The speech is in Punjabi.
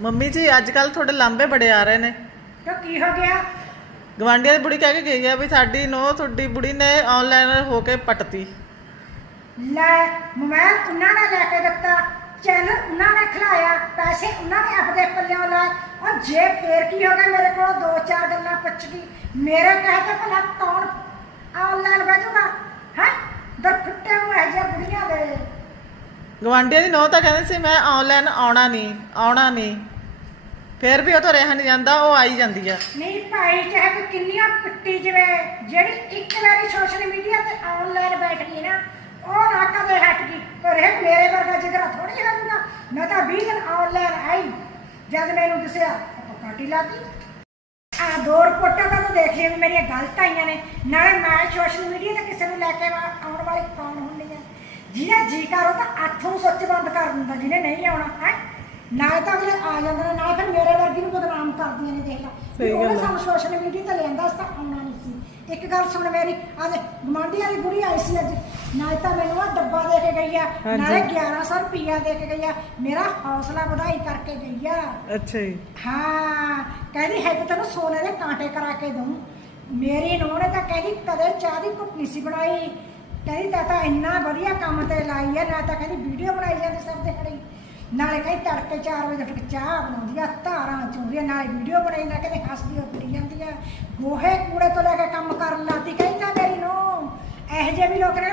ਮੰਮੀ ਜੀ ਅੱਜ ਕੱਲ ਤੁਹਾਡੇ ਲਾਂਬੇ ਬੜੇ ਆ ਰਹੇ ਨੇ। ਤਾਂ ਕੀ ਹੋ ਗਿਆ? ਗਵਾਂਢੀਆਂ ਦੀ ਬੁੜੀ ਕਹਿ ਕੇ ਗਈ ਆ ਵੀ ਸਾਡੀ ਨੋ ਤੁਹਾਡੀ ਬੁੜੀ ਨੇ ਆਨਲਾਈਨ ਹੋ ਕੇ ਪਟਤੀ। ਲੈ ਮੋਬਾਈਲ ਉਹਨਾਂ ਨੇ ਲੈ ਕੇ ਦਿੱਤਾ ਚੈਨਲ ਉਹਨਾਂ ਨੇ ਖਿਲਾਇਆ ਪੈਸੇ ਉਹਨਾਂ ਨੇ ਆਪਦੇ ਪੱਲਿਓਂ ਲਾਏ। ਔਰ ਜੇ ਫੇਰ ਕੀ ਹੋ ਗਿਆ ਮੇਰੇ ਕੋਲ ਦੋ ਚਾਰ ਗੱਲਾਂ ਪੁੱਛ ਗਈ। ਮੇਰੇ ਕਹਿ ਕੇ ਭਲਾ ਕੌਣ ਆਨਲਾਈਨ ਬੈਠੂਗਾ ਹੈ ਦਰ ਫੁੱਟੇ ਹੋਏ ਜਿਹੇ ਬੁੜੀਆਂ ਦੇ ਗਵਾਂਢੀਆਂ ਦੀ ਨੋ ਤਾਂ ਕਹਿੰਦੇ ਸੀ, ਮੈਂ ਆਨਲਾਈਨ ਆਉਣਾ ਨਹੀਂ ਆਉਣਾ ਨਹੀਂ। ਫੇਰ ਵੀ ਉਹ ਤੋਂ ਰਹਿ ਨਹੀਂ ਜਾਂਦਾ, ਉਹ ਆਈ ਜਾਂਦੀ ਆ। ਨਹੀਂ ਭਾਈ ਚਾਹੇ ਕਿੰਨੀਆਂ ਪਿੱਟੀ ਜਵੇ ਜਿਹੜੀ ਇੱਕ ਵਾਰੀ ਸੋਸ਼ਲ ਮੀਡੀਆ ਤੇ ਆਨਲਾਈਨ ਬੈਠ ਗਈ ਨਾ, ਉਹ ਨਾ ਕਦੇ ਹਟ ਗਈ। ਪਰ ਇਹ ਮੇਰੇ ਵਰਗਾ ਜਿਗਰਾ ਥੋੜੀ ਲੱਗੂਗਾ ਮੈਂ ਤਾਂ 20 ਦਿਨ ਆਨਲਾਈਨ ਆਈ। ਜਦ ਮੈਨੂੰ ਦੱਸਿਆ ਕਾਟੀ ਲਾਤੀ ਆ ਦੋ ਰਿਪੋਰਟਾਂ ਤਾਂ ਤੂੰ ਮੇਰੀਆਂ ਗਲਤ ਆਈਆਂ ਨੇ। ਨਾਲੇ ਮੈਂ ਸੋਸ਼ਲ ਮੀਡੀਆ ਤੇ ਕਿਸੇ ਨੂੰ ਲੈ ਕੇ ਆਉਣ ਵਾਲੀ ਕੌਣ ਹੁੰਦੀ ਆ? ਜਿਹਦਾ ਜੀ ਕਰੋ ਤਾਂ ਅੱਠ ਨੂੰ ਸੁੱਚ ਬੰਦ ਕਰ ਦਿੰਦਾ ਜਿਹਨੇ ਨਹੀਂ ਆਉਣਾ ਹੈ? ਨਾਲੇ ਤਾਂ ਅਗਲੇ ਆ ਜਾਂਦੇ ਨੇ ਨਾਲੇ ਫਿਰ ਮੇਰੇ ਵਰਗੀ ਨੂੰ ਬਦਨਾਮ ਕਰਦੀਆਂ ਨੇ ਦੇਖ ਲਾ। ਸਹੀ ਉਹਨੇ ਗੱਲ। ਸਾਨੂੰ ਸੋਸ਼ਲ ਮੀਡੀਆ ਤੇ ਲੈਂਦਾ ਸੀ ਤਾਂ ਆਉਣਾ ਨਹੀਂ ਸੀ। ਇੱਕ ਗੱਲ ਸੁਣ ਮੇਰੀ ਆ ਦੇ ਗਮਾਂਡੀ ਵਾਲੀ ਬੁੜੀ ਆਈ ਸੀ ਅੱਜ। ਨਾਲੇ ਤਾਂ ਮੈਨੂੰ ਆ ਡੱਬਾ ਦੇ ਕੇ ਗਈ ਆ। ਨਾਲੇ 1100 ਰੁਪਿਆ ਦੇ ਕੇ ਗਈ ਆ। ਮੇਰਾ ਹੌਸਲਾ ਵਧਾਈ ਕਰਕੇ ਗਈ ਆ। ਅੱਛਾ ਜੀ। ਹਾਂ ਕਹਿੰਦੀ ਹੈ ਕਿ ਤੈਨੂੰ ਸੋਨੇ ਦੇ ਕਾਂਟੇ ਕਰਾ ਕੇ ਦਊਂ। ਮੇਰੀ ਨੂੰਹ ਨੇ ਤਾਂ ਕਹਿੰਦੀ ਕਦੇ ਚਾਹ ਦੀ ਘੁੱਟ ਨਹੀਂ ਸੀ ਬਣਾਈ। ਕਹਿੰਦੀ ਤਾਂ ਇੰਨਾ ਵਧੀਆ ਕੰਮ ਤੇ ਲਾਈ ਹੈ ਨਾ ਤਾਂ ਕਹਿੰਦੀ ਵੀਡੀਓ ਬਣਾਈ ਜਾਂਦੀ ਸਭ ਦੇ ਖੜੀ। ਨਾਲੇ ਕਹਿੰਦੀ ਤੜਕੇ 4 ਵਜੇ ਉੱਠ ਕੇ ਚਾਹ ਬਣਾਉਂਦੀ ਆ, ਧਾਰਾਂ ਚੋਂਦੀ ਨਾਲੇ ਵੀਡੀਓ ਬਣਾਈ ਨਾ ਕਹਿੰਦੀ ਹੱਸਦੀ ਉੱਠੀ ਜਾਂਦੀ ਆ। ਗੋਹੇ ਕੂੜੇ ਤੋਂ ਲੈ ਕੇ ਕੰਮ ਕਰਨ ਲਾਤੀ ਕਹਿੰਦੀ ਤਾਂ ਮੇਰੀ ਨੂੰ ਇਹੋ ਜਿਹੇ ਵੀ ਲੋਕ ਨੇ